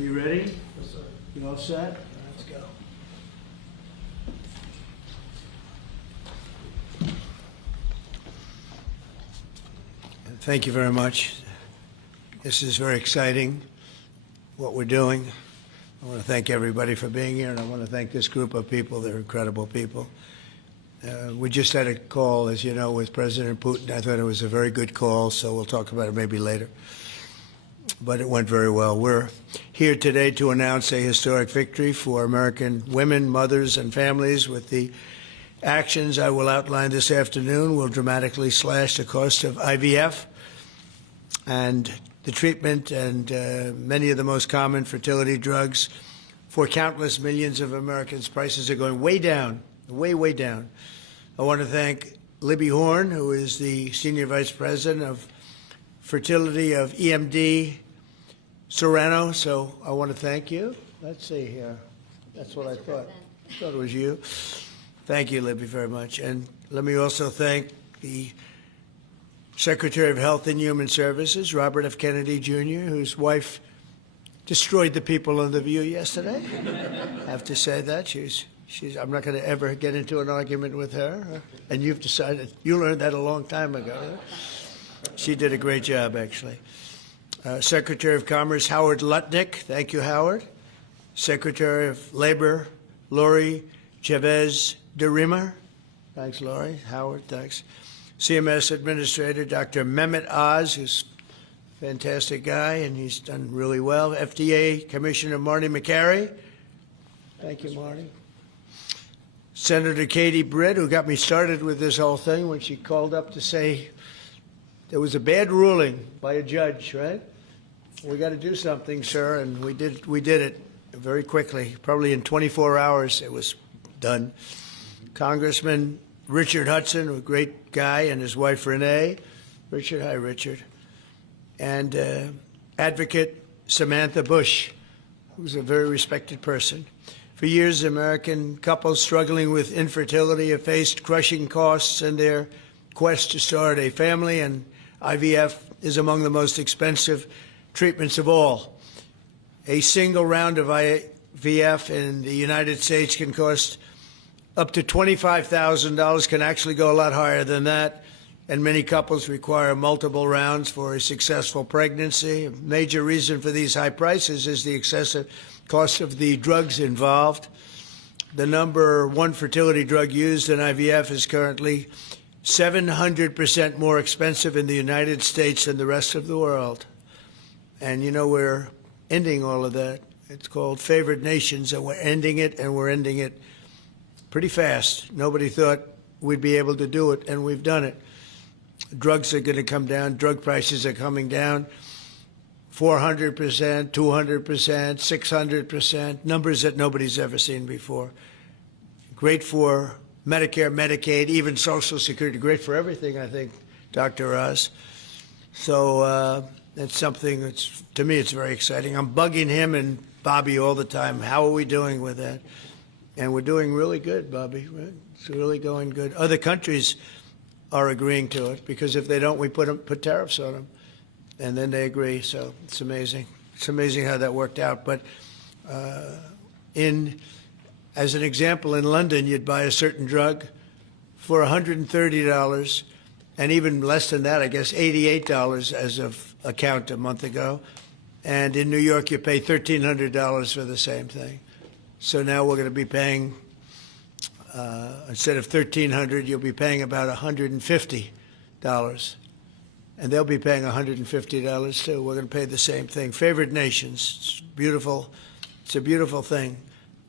you ready? Yes, sir. You all set? Let's go. Thank you very much. This is very exciting, what we're doing. I want to thank everybody for being here, and I want to thank this group of people. They're incredible people. We just had a call, as you know, with President Putin. I thought it was a very good call, so we'll talk about it maybe later. But it went very well. We're here today to announce a historic victory for American women, mothers, and families. With the actions I will outline this afternoon will dramatically slash the cost of IVF and the treatment and many of the most common fertility drugs for countless millions of Americans. Prices are going way down, way down. I want to thank Libby Horn, who is the Senior Vice President of Fertility of EMD Serrano. So I want to thank you. Let's see here. That's what I thought. I thought it was you. Thank you, Libby, very much. And let me also thank the Secretary of Health and Human Services, Robert F. Kennedy, Jr., whose wife destroyed the people on The View yesterday. I have to say that. I'm not going to ever get into an argument with her. And you've decided, you learned that a long time ago. She did a great job, actually. Secretary of Commerce, Howard Lutnick. Thank you, Howard. Secretary of Labor, Lori Chavez de Rima. Thanks, Lori. Howard, thanks. CMS Administrator, Dr. Mehmet Oz, who's a fantastic guy, and he's done really well. FDA Commissioner Marty McCary. Thank you, Marty. Senator Katie Britt, who got me started with this whole thing when she called up to say there was a bad ruling by a judge, right? We got to do something, sir, and we did it very quickly. Probably in 24 hours it was done. Congressman Richard Hudson, a great guy, and his wife Renee. Richard, hi, Richard. And Advocate Samantha Bush, who's a very respected person. For years, American couples struggling with infertility have faced crushing costs in their quest to start a family, and IVF is among the most expensive treatments of all. A single round of IVF in the United States can cost up to $25,000, can actually go a lot higher than that, and many couples require multiple rounds for a successful pregnancy. A major reason for these high prices is the excessive cost of the drugs involved. The number one fertility drug used in IVF is currently 700% more expensive in the United States than the rest of the world. And you know, we're ending all of that. It's called favored nations, and we're ending it, and we're ending it pretty fast. Nobody thought we'd be able to do it, and we've done it. Drugs are going to come down. Drug prices are coming down. 400%, 200%, 600%, numbers that nobody's ever seen before. Great for Medicare, Medicaid, even Social Security. Great for everything, I think, Dr. Oz. So it's something that's, to me, it's very exciting. I'm bugging him and Bobby all the time. How are we doing with that? And we're doing really good, Bobby. Right? It's really going good. Other countries are agreeing to it, because if they don't, we put tariffs on them. And then they agree, so it's amazing. It's amazing how that worked out. But as an example, in London, you'd buy a certain drug for $130, and even less than that, I guess, $88 as of a count a month ago. And in New York, you pay $1,300 for the same thing. So now we're going to be paying, instead of $1,300, you'll be paying about $150. And they'll be paying $150 too. We're going to pay the same thing. Favored nations. It's beautiful. It's a beautiful thing.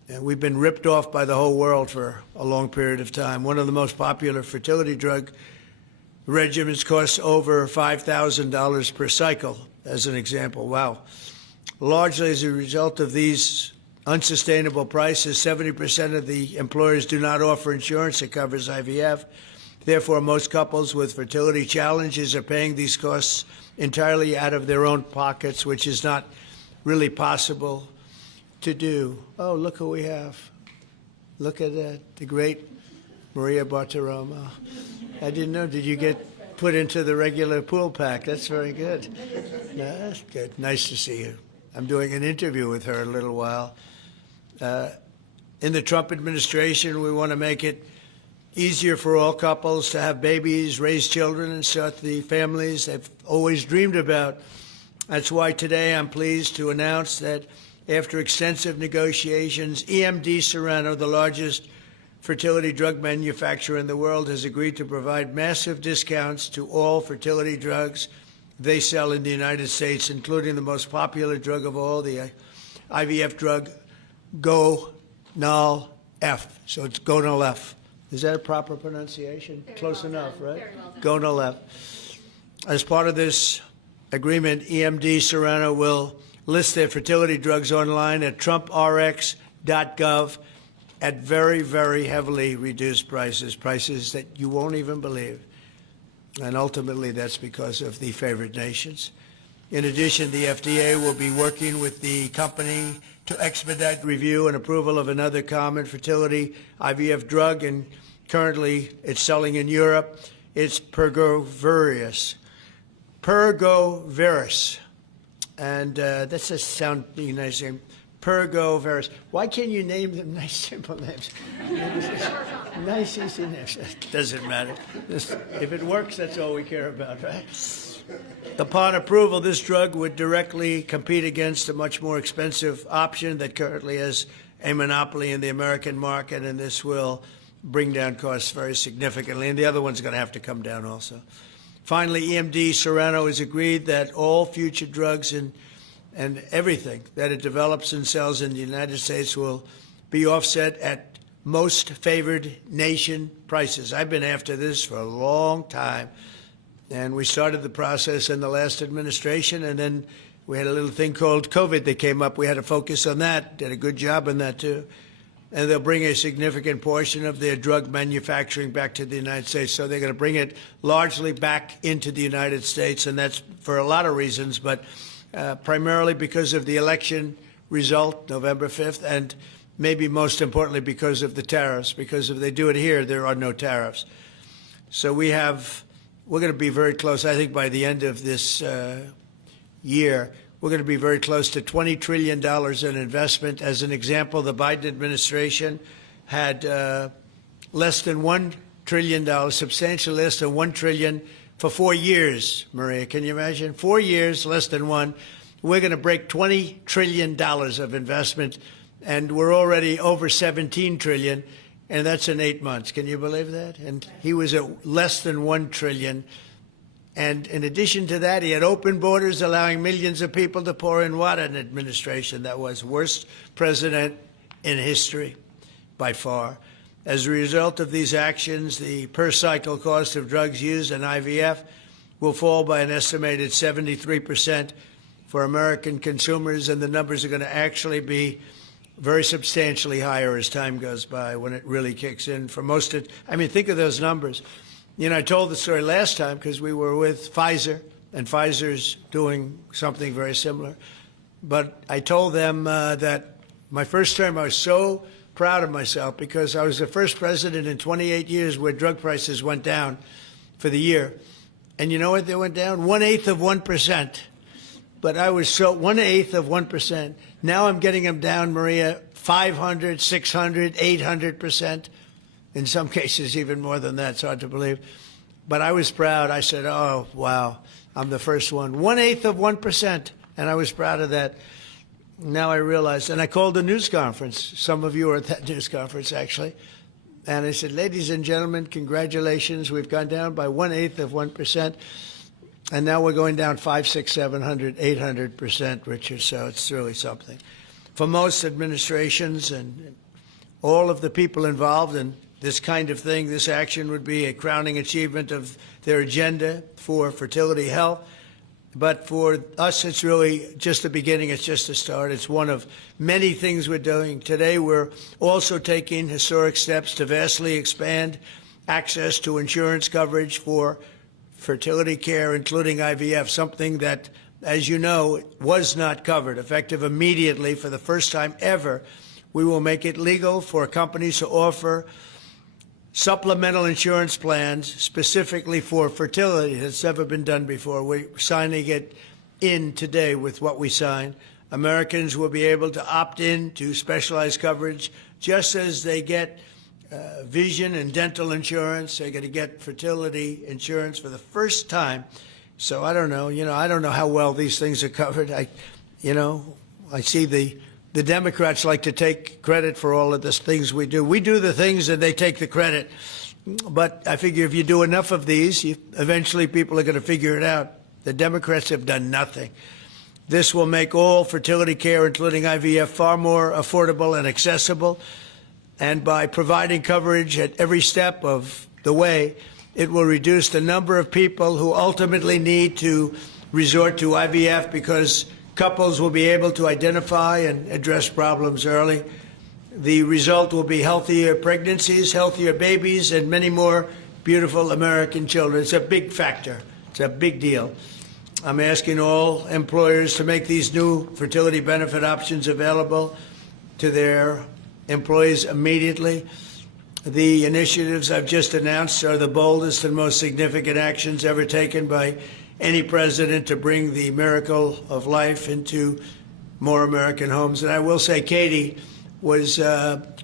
And we've been ripped off by the whole world for a long period of time. One of the most popular fertility drug regimens costs over $5,000 per cycle, as an example. Wow. Largely as a result of these unsustainable prices, 70% of the employers do not offer insurance that covers IVF. Therefore, most couples with fertility challenges are paying these costs entirely out of their own pockets, which is not really possible to do. Oh, look who we have. Look at that, the great Maria Bartiromo. I didn't know, did you get put into the regular pool pack? That's very good. No, that's good. Nice to see you. I'm doing an interview with her in a little while. In the Trump administration, we want to make it easier for all couples to have babies, raise children, and start the families they've always dreamed about. That's why today I'm pleased to announce that after extensive negotiations, EMD Serrano, the largest fertility drug manufacturer in the world, has agreed to provide massive discounts to all fertility drugs they sell in the United States, including the most popular drug of all, the IVF drug, Gonal-F. So it's Gonal-F. Is that a proper pronunciation? Very Close well enough, done. right? Very well done. Gonal-F. As part of this agreement, EMD Serrano will list their fertility drugs online at trumprx.gov at very, very heavily reduced prices, prices that you won't even believe. And ultimately, that's because of the favored nations. In addition, the FDA will be working with the company to expedite review and approval of another common fertility IVF drug, and currently it's selling in Europe. It's Pergoveris. And that's a sounding nice name. Pergoveris. Why can't you name them nice, simple names? Nice, easy names. Doesn't matter. If it works, that's all we care about, right? Upon approval, this drug would directly compete against a much more expensive option that currently has a monopoly in the American market, and this will bring down costs very significantly. And the other one's going to have to come down also. Finally, EMD Serrano has agreed that all future drugs and everything that it develops and sells in the United States will be offset at most favored nation prices. I've been after this for a long time, and we started the process in the last administration, and then we had a little thing called COVID that came up. We had to focus on that, did a good job on that too. And they'll bring a significant portion of their drug manufacturing back to the United States. So they're going to bring it largely back into the United States, and that's for a lot of reasons, but primarily because of the election result, November 5th, and maybe most importantly because of the tariffs, because if they do it here, there are no tariffs. So we're going to be very close. I think by the end of this year, we're going to be very close to $20 trillion in investment. As an example, the Biden administration had less than $1 trillion, substantially less than $1 trillion for 4 years, Maria. Can you imagine? 4 years, less than one. We're going to break $20 trillion of investment, and we're already over $17 trillion, and that's in 8 months. Can you believe that? And he was at less than $1 trillion. And in addition to that, he had open borders, allowing millions of people to pour in. What an administration that was. Worst president in history, by far. As a result of these actions, the per-cycle cost of drugs used in IVF will fall by an estimated 73% for American consumers, and the numbers are going to actually be very substantially higher as time goes by when it really kicks in. For most of, I mean, think of those numbers. You know, I told the story last time because we were with Pfizer, and Pfizer's doing something very similar. But I told them that my first term, I was so proud of myself because I was the first president in 28 years where drug prices went down for the year. And you know what they went down? 1/8 of 1%. But I was so 1/8 of 1%. Now I'm getting them down, Maria, 500, 600, 800%. In some cases, even more than that. It's hard to believe. But I was proud. I said, oh, wow, I'm the first one. 1/8 of 1%. And I was proud of that. Now I realized, and I called a news conference. Some of you were at that news conference, actually. And I said, ladies and gentlemen, congratulations. We've gone down by 1/8 of 1%. And now we're going down 500, 600, 700, 800%, Richard. So it's really something. For most administrations and all of the people involved in this kind of thing, this action would be a crowning achievement of their agenda for fertility health. But for us, it's really just the beginning. It's just the start. It's one of many things we're doing. Today, we're also taking historic steps to vastly expand access to insurance coverage for fertility care, including IVF, something that, as you know, was not covered. Effective immediately, for the first time ever, we will make it legal for companies to offer supplemental insurance plans specifically for fertility. That's never been done before. We're signing it in today with what we signed. Americans will be able to opt in to specialized coverage, just as they get vision and dental insurance. They're going to get fertility insurance for the first time. So I don't know, I don't know how well these things are covered. I see the Democrats like to take credit for all of the things we do. We do the things and they take the credit. But I figure if you do enough of these, eventually people are going to figure it out. The Democrats have done nothing. This will make all fertility care, including IVF, far more affordable and accessible. And by providing coverage at every step of the way, it will reduce the number of people who ultimately need to resort to IVF, because couples will be able to identify and address problems early. The result will be healthier pregnancies, healthier babies, and many more beautiful American children. It's a big factor. It's a big deal. I'm asking all employers to make these new fertility benefit options available to their employees immediately. The initiatives I've just announced are the boldest and most significant actions ever taken by any president to bring the miracle of life into more American homes. And I will say Katie was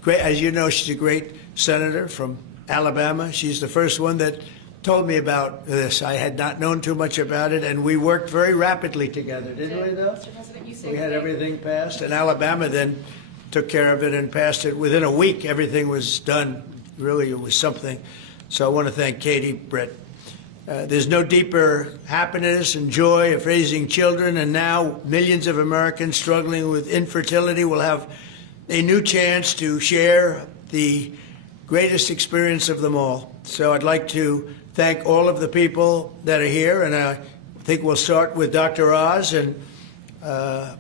great. As you know, she's a great senator from Alabama. She's the first one that told me about this. I had not known too much about it, and we worked very rapidly together, didn't we, though? Mr. President, you say we had everything passed, and Alabama then took care of it and passed it. Within a week, everything was done. Really, it was something. So I want to thank Katie, Brett. There's no deeper happiness and joy of raising children, and now millions of Americans struggling with infertility will have a new chance to share the greatest experience of them all. So I'd like to thank all of the people that are here, and I think we'll start with Dr. Oz and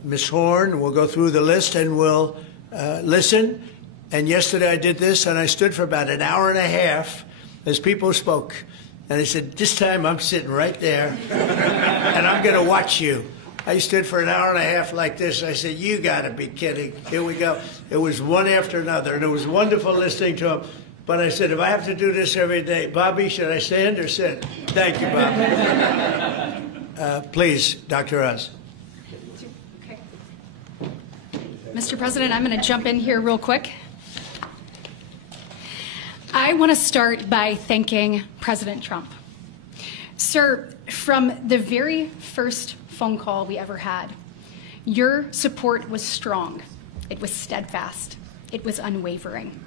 Ms. Horn. We'll go through the list and we'll listen. And yesterday I did this, and I stood for about an hour and a half as people spoke. And I said, this time I'm sitting right there, and I'm going to watch you. I stood for an hour and a half like this. I said, you got to be kidding. Here we go. It was one after another, and it was wonderful listening to them. But I said, if I have to do this every day, Bobby, should I stand or sit? Thank you, Bobby. Please, Dr. Oz. Okay. Mr. President, I'm going to jump in here real quick. I want to start by thanking President Trump. Sir, from the very first phone call we ever had, your support was strong. It was steadfast. It was unwavering.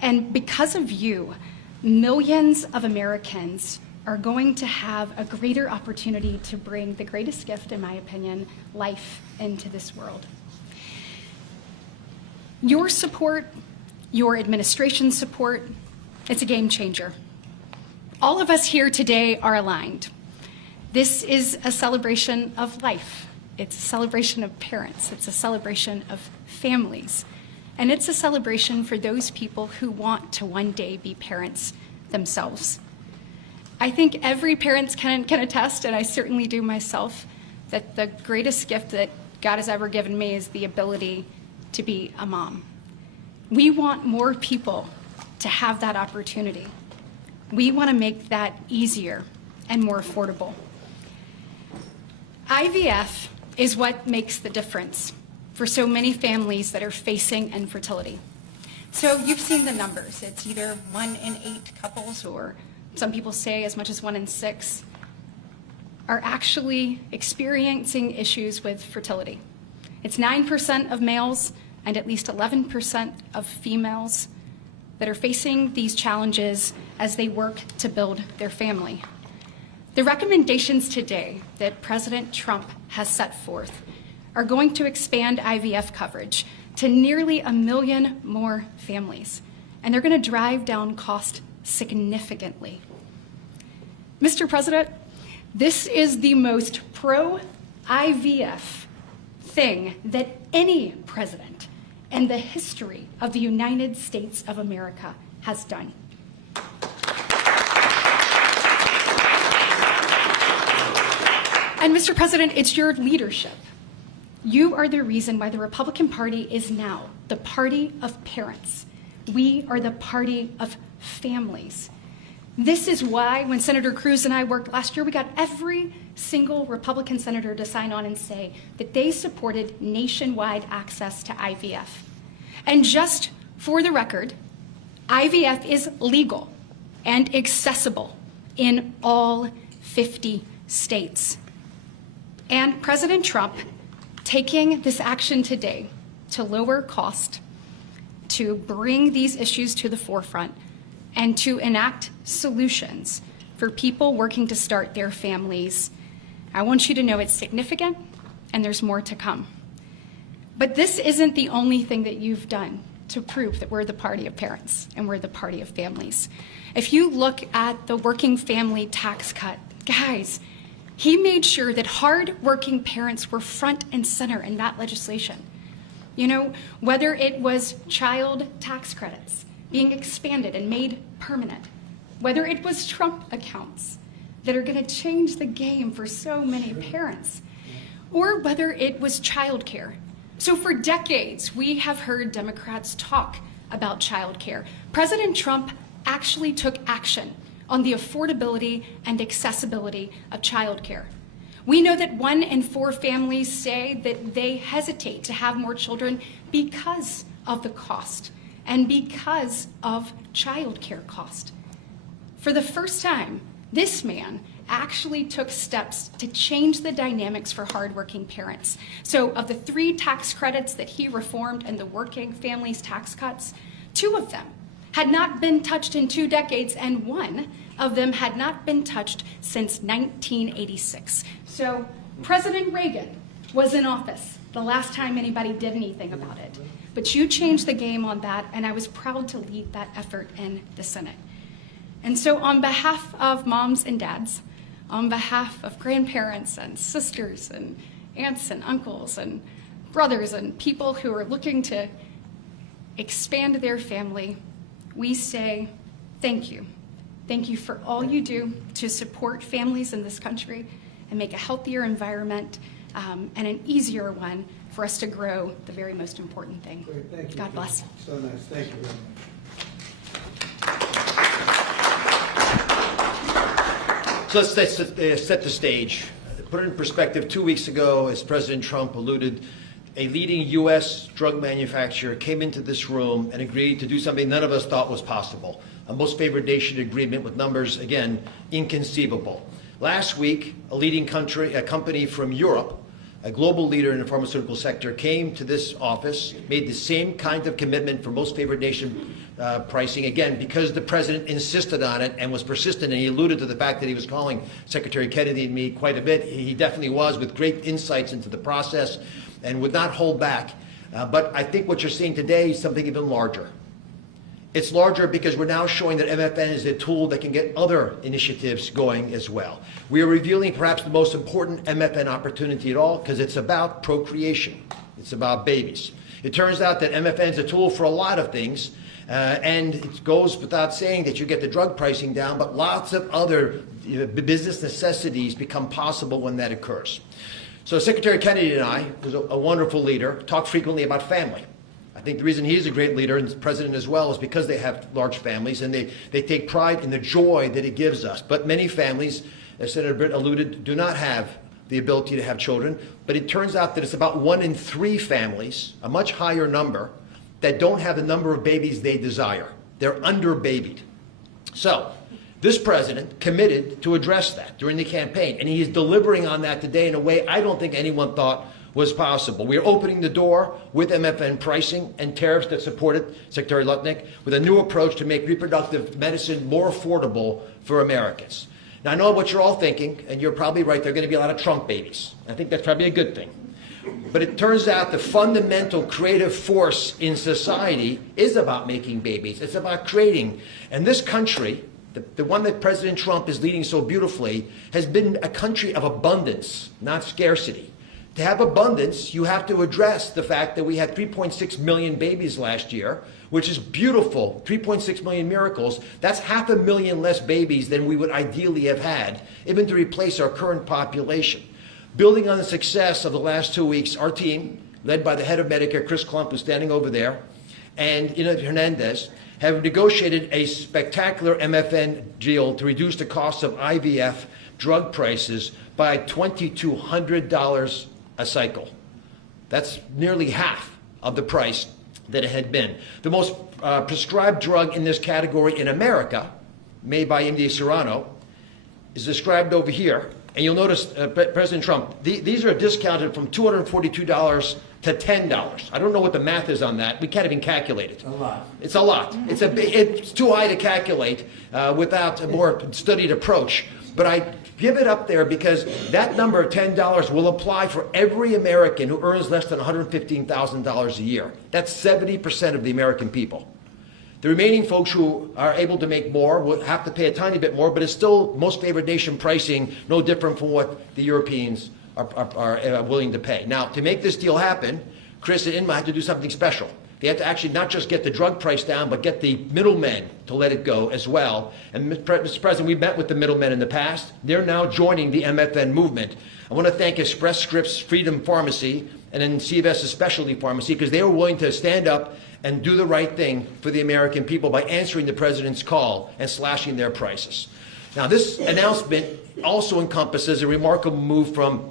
And because of you, millions of Americans are going to have a greater opportunity to bring the greatest gift, in my opinion, life into this world. Your support, your administration's support, it's a game changer. All of us here today are aligned. This is a celebration of life. It's a celebration of parents. It's a celebration of families. And it's a celebration for those people who want to one day be parents themselves. I think every parent can attest, and I certainly do myself, that the greatest gift that God has ever given me is the ability to be a mom. We want more people to have that opportunity. We want to make that easier and more affordable. IVF is what makes the difference for so many families that are facing infertility. So you've seen the numbers. It's either 1 in 8 couples, or some people say as much as 1 in 6, are actually experiencing issues with fertility. It's 9% of males and at least 11% of females that are facing these challenges as they work to build their family. The recommendations today that President Trump has set forth are going to expand IVF coverage to nearly 1 million more families, and they're going to drive down cost significantly. Mr. President, this is the most pro-IVF thing that any president in the history of the United States of America has done. And Mr. President, it's your leadership. You are the reason why the Republican Party is now the party of parents. We are the party of families. This is why when Senator Cruz and I worked last year, we got every single Republican senator to sign on and say that they supported nationwide access to IVF. And just for the record, IVF is legal and accessible in all 50 states. And President Trump, taking this action today to lower cost, to bring these issues to the forefront, and to enact solutions for people working to start their families, I want you to know it's significant and there's more to come. But this isn't the only thing that you've done to prove that we're the party of parents and we're the party of families. If you look at the working family tax cut, guys, he made sure that hard-working parents were front and center in that legislation. You know, whether it was child tax credits being expanded and made permanent, whether it was Trump accounts that are going to change the game for so many parents, or whether it was childcare. So for decades, we have heard Democrats talk about childcare. President Trump actually took action on the affordability and accessibility of childcare. We know that 1 in 4 families say that they hesitate to have more children because of the cost and because of childcare cost. For the first time, this man actually took steps to change the dynamics for hardworking parents. So of the 3 tax credits that he reformed and the working families tax cuts, 2 of them had not been touched in 2 decades, and 1 of them had not been touched since 1986. So President Reagan was in office the last time anybody did anything about it. But you changed the game on that, and I was proud to lead that effort in the Senate. And so on behalf of moms and dads, on behalf of grandparents and sisters and aunts and uncles and brothers and people who are looking to expand their family, we say thank you. Thank you for all you do to support families in this country and make a healthier environment and an easier one for us to grow the very most important thing. Great, thank you. God bless. So nice. Thank you very much. So let's set the stage. Put it in perspective, 2 weeks ago, as President Trump alluded, a leading U.S. drug manufacturer came into this room and agreed to do something none of us thought was possible. A most favored nation agreement with numbers, again, inconceivable. Last week, a company from Europe, a global leader in the pharmaceutical sector, came to this office, made the same kind of commitment for most favored nation pricing, again, because the president insisted on it and was persistent, and he alluded to the fact that he was calling Secretary Kennedy and me quite a bit. He definitely was, with great insights into the process, and would not hold back. But I think what you're seeing today is something even larger. It's larger because we're now showing that MFN is a tool that can get other initiatives going as well. We are revealing perhaps the most important MFN opportunity at all, because it's about procreation. It's about babies. It turns out that MFN is a tool for a lot of things, and it goes without saying that you get the drug pricing down, but lots of other business necessities become possible when that occurs. So Secretary Kennedy and I, who's a wonderful leader, talk frequently about family. I think the reason he's a great leader, and the president as well, is because they have large families and they take pride in the joy that it gives us. But many families, as Senator Britt alluded, do not have the ability to have children. But it turns out that it's about 1 in 3 families, a much higher number, that don't have the number of babies they desire. They're under-babied. So this president committed to address that during the campaign, and he is delivering on that today in a way I don't think anyone thought was possible. We are opening the door with MFN pricing and tariffs that support it, Secretary Lutnick, with a new approach to make reproductive medicine more affordable for Americans. Now, I know what you're all thinking, and you're probably right, there are going to be a lot of Trump babies. I think that's probably a good thing. But it turns out the fundamental creative force in society is about making babies. It's about creating. And this country, the one that President Trump is leading so beautifully, has been a country of abundance, not scarcity. To have abundance, you have to address the fact that we had 3.6 million babies last year, which is beautiful, 3.6 million miracles. That's 500,000 less babies than we would ideally have had, even to replace our current population. Building on the success of the last 2 weeks, our team, led by the head of Medicare, Chris Klump, who's standing over there, and Hernandez have negotiated a spectacular MFN deal to reduce the cost of IVF drug prices by $2,200 a cycle. That's nearly half of the price that it had been. The most prescribed drug in this category in America, made by MD Serrano, is described over here. And you'll notice, President Trump, these are discounted from $242 to $10. I don't know what the math is on that. We can't even calculate it. A lot. It's a lot. It's too high to calculate without a more studied approach. But I give it up there because that number of $10 will apply for every American who earns less than $115,000 a year. That's 70% of the American people. The remaining folks who are able to make more will have to pay a tiny bit more, but it's still most favored nation pricing, no different from what the Europeans are willing to pay. Now, to make this deal happen, Chris and Inma had to do something special. They had to actually not just get the drug price down, but get the middlemen to let it go as well. And Mr. President, we've met with the middlemen in the past. They're now joining the MFN movement. I want to thank Express Scripts Freedom Pharmacy and then CVS's Specialty Pharmacy because they were willing to stand up and do the right thing for the American people by answering the president's call and slashing their prices. Now, this announcement also encompasses a remarkable move from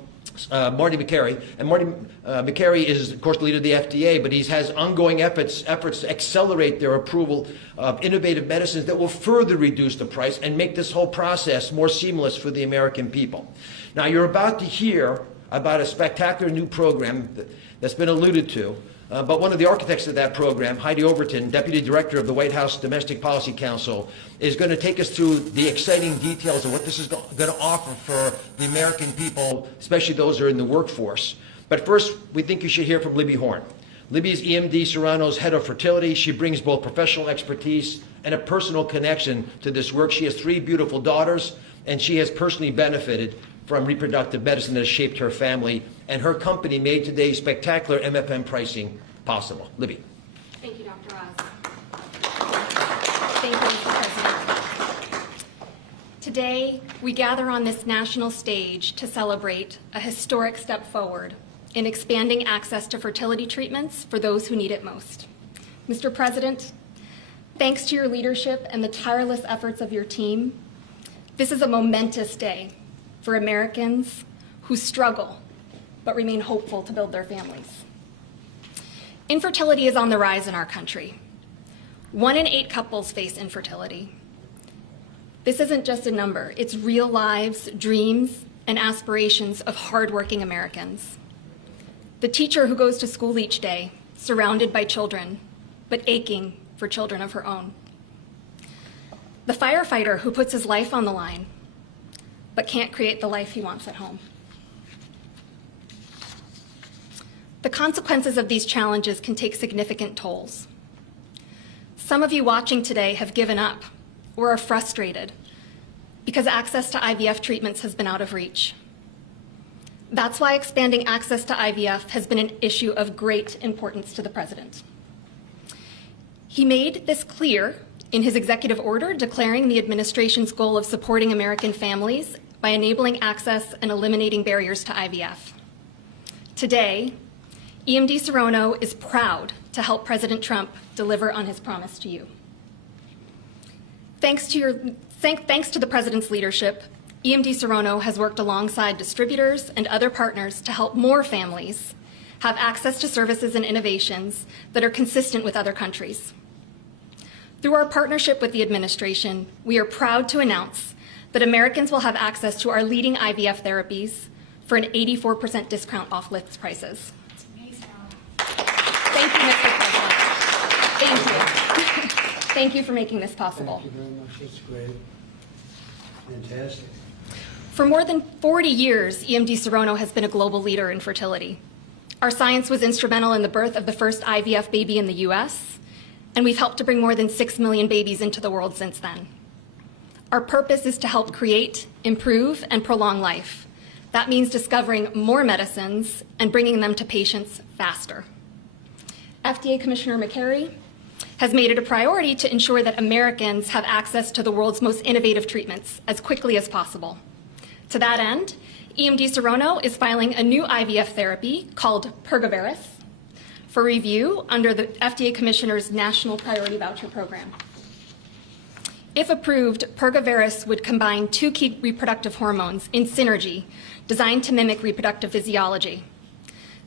Marty Makary. And Marty Makary is, of course, the leader of the FDA, but he has ongoing efforts to accelerate their approval of innovative medicines that will further reduce the price and make this whole process more seamless for the American people. Now, you're about to hear about a spectacular new program that's been alluded to, but one of the architects of that program, Heidi Overton, Deputy Director of the White House Domestic Policy Council, is going to take us through the exciting details of what this is going to offer for the American people, especially those who are in the workforce. But first, we think you should hear from Libby Horn. Libby is EMD Serrano's head of fertility. She brings both professional expertise and a personal connection to this work. She has 3 beautiful daughters, and she has personally benefited from reproductive medicine that has shaped her family, and her company made today's spectacular MFN pricing possible. Libby. Thank you, Dr. Oz. Thank you, Mr. President. Today, we gather on this national stage to celebrate a historic step forward in expanding access to fertility treatments for those who need it most. Mr. President, thanks to your leadership and the tireless efforts of your team, this is a momentous day for Americans who struggle but remain hopeful to build their families. Infertility is on the rise in our country. 1 in 8 couples face infertility. This isn't just a number, it's real lives, dreams, and aspirations of hardworking Americans. The teacher who goes to school each day, surrounded by children, but aching for children of her own. The firefighter who puts his life on the line, but can't create the life he wants at home. The consequences of these challenges can take significant tolls. Some of you watching today have given up or are frustrated because access to IVF treatments has been out of reach. That's why expanding access to IVF has been an issue of great importance to the President. He made this clear in his executive order declaring the administration's goal of supporting American families by enabling access and eliminating barriers to IVF. Today, EMD Serrano is proud to help President Trump deliver on his promise to you. Thanks to the President's leadership, EMD Serrano has worked alongside distributors and other partners to help more families have access to services and innovations that are consistent with other countries. Through our partnership with the administration, we are proud to announce that Americans will have access to our leading IVF therapies for an 84% discount off list prices. That's amazing. Thank you, Mr. President. Thank you. Thank you for making this possible. Thank you very much. That's great. Fantastic. For more than 40 years, EMD Serrano has been a global leader in fertility. Our science was instrumental in the birth of the first IVF baby in the US, and we've helped to bring more than 6 million babies into the world since then. Our purpose is to help create, improve, and prolong life. That means discovering more medicines and bringing them to patients faster. FDA Commissioner Makary has made it a priority to ensure that Americans have access to the world's most innovative treatments as quickly as possible. To that end, EMD Serrano is filing a new IVF therapy called Pergoveris for review under the FDA Commissioner's National Priority Voucher Program. If approved, Pergoveris would combine two key reproductive hormones in synergy designed to mimic reproductive physiology.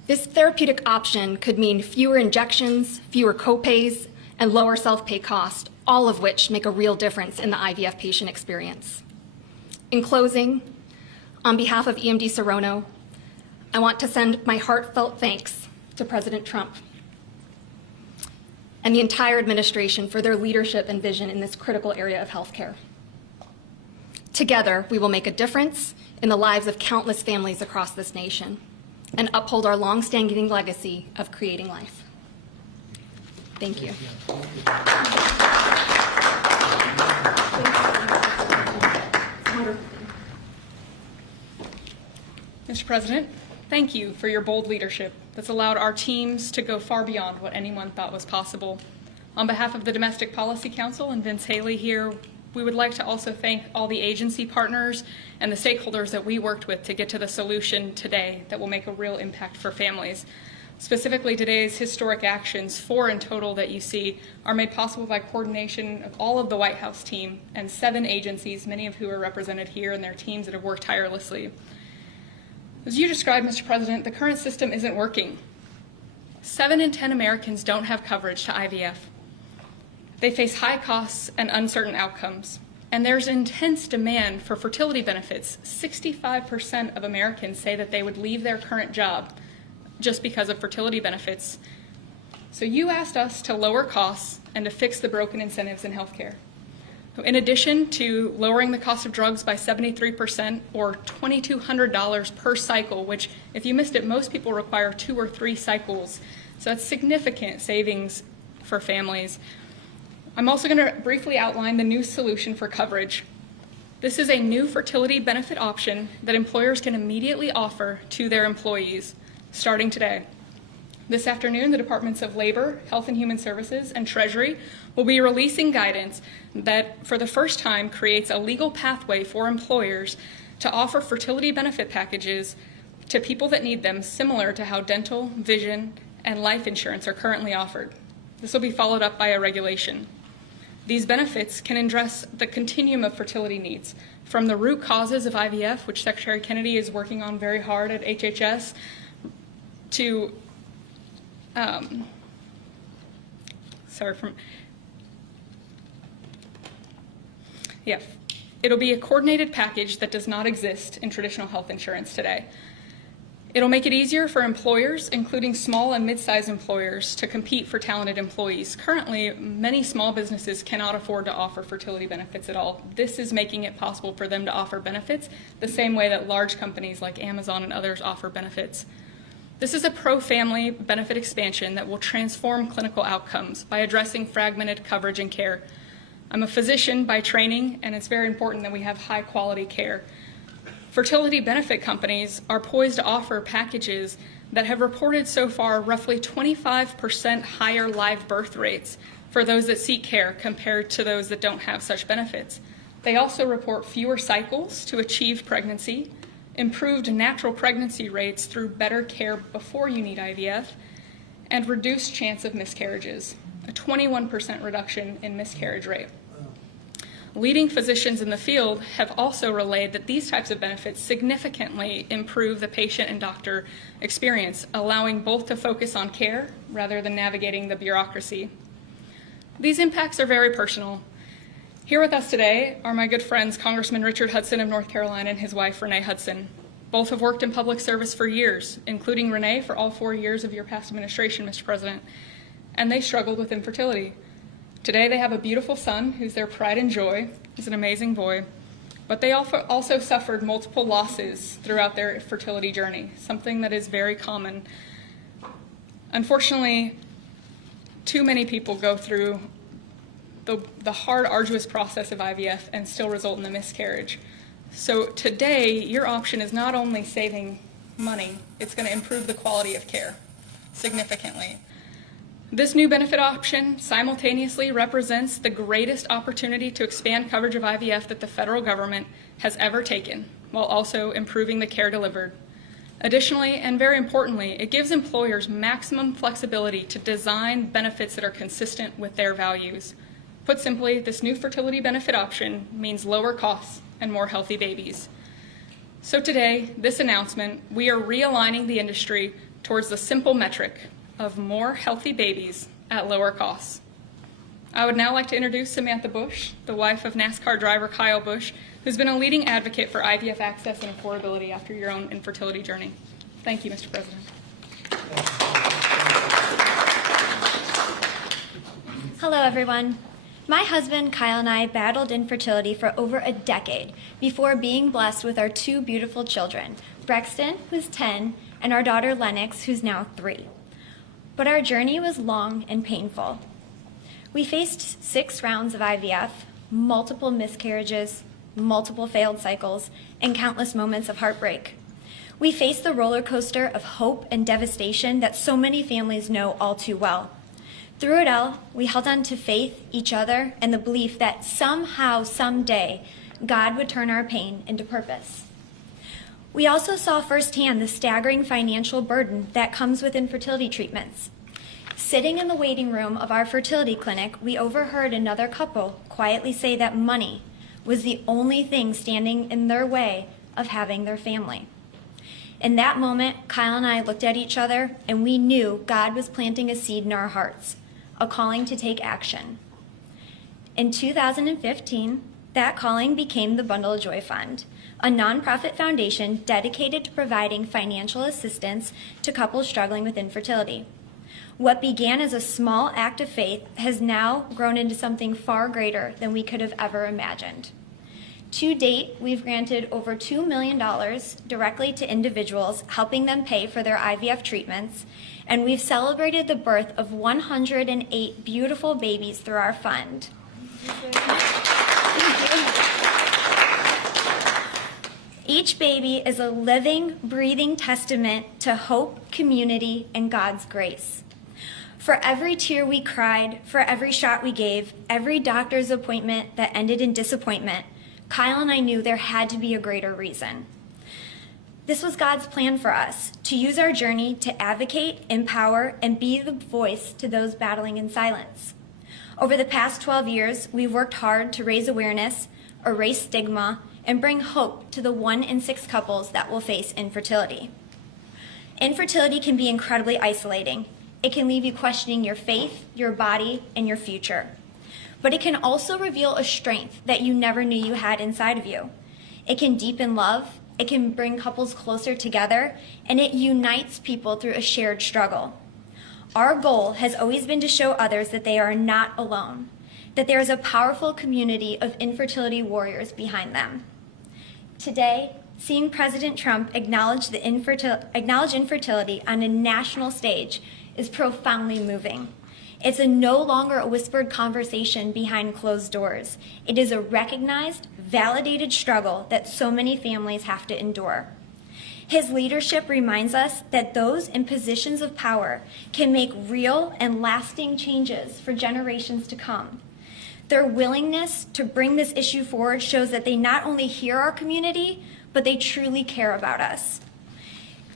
This therapeutic option could mean fewer injections, fewer copays, and lower self-pay cost, all of which make a real difference in the IVF patient experience. In closing, on behalf of EMD Serono, I want to send my heartfelt thanks to President Trump and the entire administration for their leadership and vision in this critical area of healthcare. Together, we will make a difference in the lives of countless families across this nation and uphold our long-standing legacy of creating life. Thank you. Mr. President, thank you for your bold leadership that's allowed our teams to go far beyond what anyone thought was possible. On behalf of the Domestic Policy Council and Vince Haley here, we would like to also thank all the agency partners and the stakeholders that we worked with to get to the solution today that will make a real impact for families. Specifically, today's historic actions, 4 in total that you see, are made possible by coordination of all of the White House team and 7 agencies, many of who are represented here, and their teams that have worked tirelessly. As you described, Mr. President, the current system isn't working. 7 in 10 Americans don't have coverage to IVF. They face high costs and uncertain outcomes. And there's intense demand for fertility benefits. 65% of Americans say that they would leave their current job just because of fertility benefits. So you asked us to lower costs and to fix the broken incentives in healthcare. In addition to lowering the cost of drugs by 73% or $2,200 per cycle, which if you missed it, most people require 2 or 3 cycles. So that's significant savings for families. I'm also going to briefly outline the new solution for coverage. This is a new fertility benefit option that employers can immediately offer to their employees starting today. This afternoon, the Departments of Labor, Health and Human Services, and Treasury will be releasing guidance that, for the first time, creates a legal pathway for employers to offer fertility benefit packages to people that need them, similar to how dental, vision, and life insurance are currently offered. This will be followed up by a regulation. These benefits can address the continuum of fertility needs, from the root causes of IVF, which Secretary Kennedy is working on very hard at HHS, to it'll be a coordinated package that does not exist in traditional health insurance today. It'll make it easier for employers, including small and mid-sized employers, to compete for talented employees. Currently, many small businesses cannot afford to offer fertility benefits at all. This is making it possible for them to offer benefits the same way that large companies like Amazon and others offer benefits. This is a pro-family benefit expansion that will transform clinical outcomes by addressing fragmented coverage and care. I'm a physician by training, and it's very important that we have high-quality care. Fertility benefit companies are poised to offer packages that have reported so far roughly 25% higher live birth rates for those that seek care compared to those that don't have such benefits. They also report fewer cycles to achieve pregnancy, improved natural pregnancy rates through better care before you need IVF, and reduced chance of miscarriages, a 21% reduction in miscarriage rate. Leading physicians in the field have also relayed that these types of benefits significantly improve the patient and doctor experience, allowing both to focus on care rather than navigating the bureaucracy. These impacts are very personal. Here with us today are my good friends, Congressman Richard Hudson of North Carolina and his wife, Renee Hudson. Both have worked in public service for years, including Renee for all 4 years of your past administration, Mr. President, and they struggled with infertility. Today they have a beautiful son who's their pride and joy. He's an amazing boy, but they also suffered multiple losses throughout their fertility journey, something that is very common. Unfortunately, too many people go through the hard, arduous process of IVF and still result in a miscarriage. So today, your option is not only saving money, it's going to improve the quality of care significantly. This new benefit option simultaneously represents the greatest opportunity to expand coverage of IVF that the federal government has ever taken, while also improving the care delivered. Additionally, and very importantly, it gives employers maximum flexibility to design benefits that are consistent with their values. Put simply, this new fertility benefit option means lower costs and more healthy babies. So today, this announcement, we are realigning the industry towards the simple metric of more healthy babies at lower costs. I would now like to introduce Samantha Bush, the wife of NASCAR driver Kyle Busch, who's been a leading advocate for IVF access and affordability after your own infertility journey. Thank you, Mr. President. Hello, everyone. My husband, Kyle, and I battled infertility for over a decade before being blessed with our two beautiful children, Brexton, who's 10, and our daughter, Lennox, who's now 3. But our journey was long and painful. We faced 6 rounds of IVF, multiple miscarriages, multiple failed cycles, and countless moments of heartbreak. We faced the roller coaster of hope and devastation that so many families know all too well. Through it all, we held on to faith, each other, and the belief that somehow, someday, God would turn our pain into purpose. We also saw firsthand the staggering financial burden that comes with infertility treatments. Sitting in the waiting room of our fertility clinic, we overheard another couple quietly say that money was the only thing standing in their way of having their family. In that moment, Kyle and I looked at each other, and we knew God was planting a seed in our hearts, a calling to take action. In 2015, that calling became the Bundle of Joy Fund, a nonprofit foundation dedicated to providing financial assistance to couples struggling with infertility. What began as a small act of faith has now grown into something far greater than we could have ever imagined. To date, we've granted over $2 million directly to individuals, helping them pay for their IVF treatments, and we've celebrated the birth of 108 beautiful babies through our fund. Each baby is a living, breathing testament to hope, community, and God's grace. For every tear we cried, for every shot we gave, every doctor's appointment that ended in disappointment, Kyle and I knew there had to be a greater reason. This was God's plan for us, to use our journey to advocate, empower, and be the voice to those battling in silence. Over the past 12 years, we've worked hard to raise awareness, erase stigma, and bring hope to the 1 in 6 couples that will face infertility. Infertility can be incredibly isolating. It can leave you questioning your faith, your body, and your future. But it can also reveal a strength that you never knew you had inside of you. It can deepen love, it can bring couples closer together, and it unites people through a shared struggle. Our goal has always been to show others that they are not alone, that there is a powerful community of infertility warriors behind them. Today, seeing President Trump acknowledge infertility on a national stage is profoundly moving. It's no longer a whispered conversation behind closed doors. It is a recognized, validated struggle that so many families have to endure. His leadership reminds us that those in positions of power can make real and lasting changes for generations to come. Their willingness to bring this issue forward shows that they not only hear our community, but they truly care about us.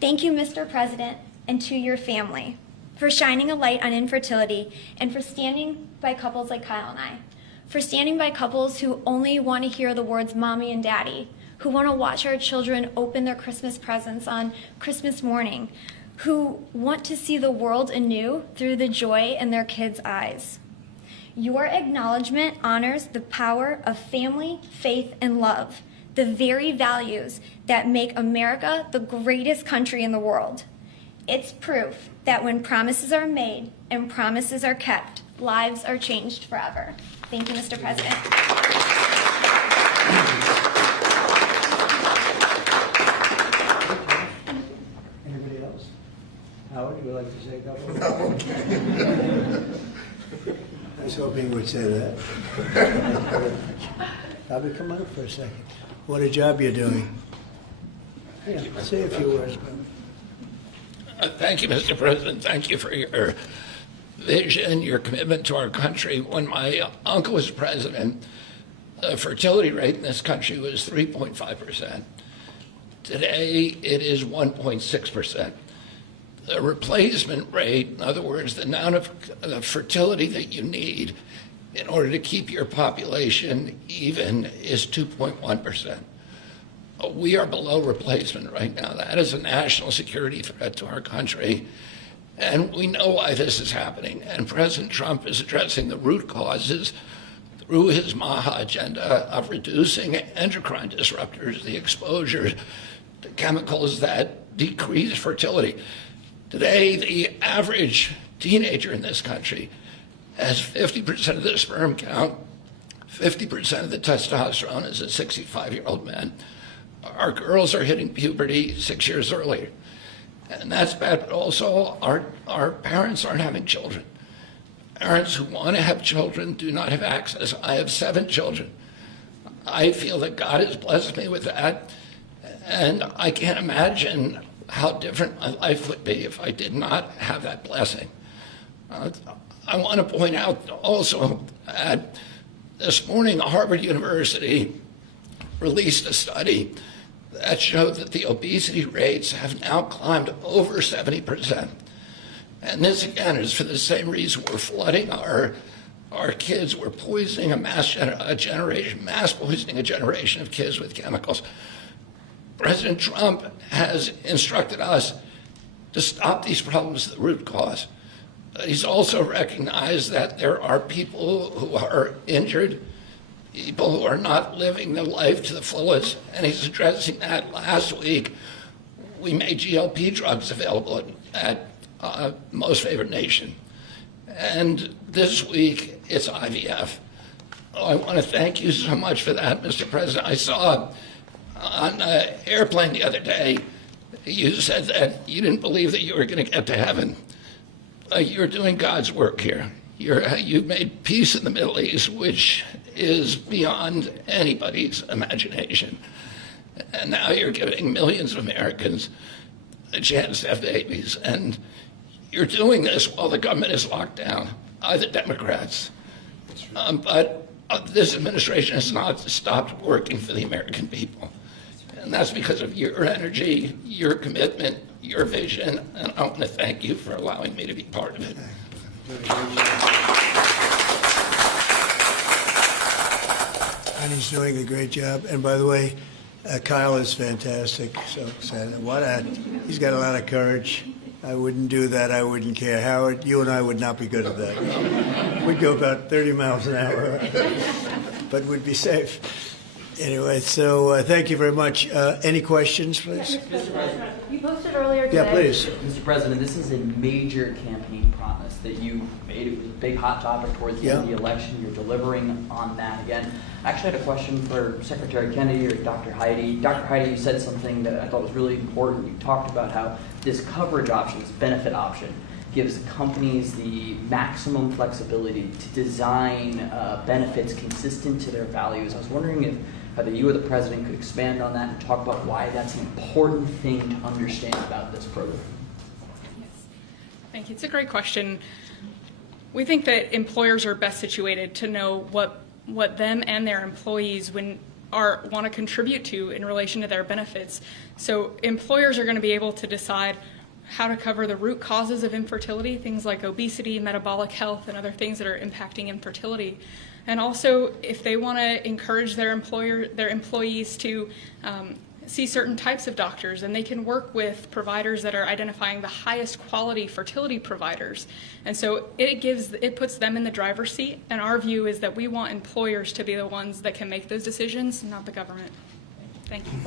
Thank you, Mr. President, and to your family, for shining a light on infertility and for standing by couples like Kyle and I, for standing by couples who only want to hear the words mommy and daddy, who want to watch our children open their Christmas presents on Christmas morning, who want to see the world anew through the joy in their kids' eyes. Your acknowledgement honors the power of family, faith, and love, the very values that make America the greatest country in the world. It's proof that when promises are made and promises are kept, lives are changed forever. Thank you, Mr. President. Anybody else? Howard, you would like to say a couple? I was hoping you would say that. Bobby, come on up for a second. What a job you're doing. Yeah, say a few words, Bobby. Thank you, Mr. President. Thank you for your vision, your commitment to our country. When my uncle was president, the fertility rate in this country was 3.5%. Today, it is 1.6%. The replacement rate, in other words, the amount of fertility that you need in order to keep your population even, is 2.1%. We are below replacement right now. That is a national security threat to our country. And we know why this is happening. And President Trump is addressing the root causes through his MAHA agenda of reducing endocrine disruptors, the exposure to chemicals that decrease fertility. Today, the average teenager in this country has 50% of the sperm count, 50% of the testosterone as a 65-year-old man. Our girls are hitting puberty 6 years earlier. And that's bad, but also our parents aren't having children. Parents who want to have children do not have access. I have 7 children. I feel that God has blessed me with that, and I can't imagine how different my life would be if I did not have that blessing. I want to point out also that this morning Harvard University released a study that showed that the obesity rates have now climbed over 70%. And this, again, is for the same reason we're flooding our kids. We're poisoning mass poisoning a generation of kids with chemicals. President Trump has instructed us to stop these problems at the root cause. He's also recognized that there are people who are injured, people who are not living their life to the fullest, and he's addressing that. Last week, we made GLP drugs available at Most Favored Nation. And this week, it's IVF. I want to thank you so much for that, Mr. President. I saw on an airplane the other day, you said that you didn't believe that you were going to get to heaven. You're doing God's work here. You've made peace in the Middle East, which is beyond anybody's imagination. And now you're giving millions of Americans a chance to have babies. And you're doing this while the government is locked down by the Democrats. But this administration has not stopped working for the American people. And that's because of your energy, your commitment, your vision, and I want to thank you for allowing me to be part of it. And he's doing a great job. And by the way, Kyle is fantastic. So excited. He's got a lot of courage. I wouldn't do that. I wouldn't care. Howard, you and I would not be good at that. We'd go about 30 miles an hour, but we'd be safe. Anyway, so thank you very much. Any questions, please? Mr. President, you posted earlier today. Yeah, please. Mr. President, this is a major campaign promise that you made. It was a big hot topic towards the end of the election. You're delivering on that again. I actually had a question for Secretary Kennedy or Dr. Heidi. Dr. Heidi, you said something that I thought was really important. You talked about how this coverage option, this benefit option, gives companies the maximum flexibility to design benefits consistent to their values. I was wondering if either you or the President could expand on that and talk about why that's an important thing to understand about this program. Yes. Thank you. It's a great question. We think that employers are best situated to know what them and their employees want to contribute to in relation to their benefits. So employers are going to be able to decide how to cover the root causes of infertility, things like obesity, metabolic health, and other things that are impacting infertility. And also, if they want to encourage their employees to see certain types of doctors, and they can work with providers that are identifying the highest quality fertility providers. And so it puts them in the driver's seat. And our view is that we want employers to be the ones that can make those decisions, not the government. Thank you.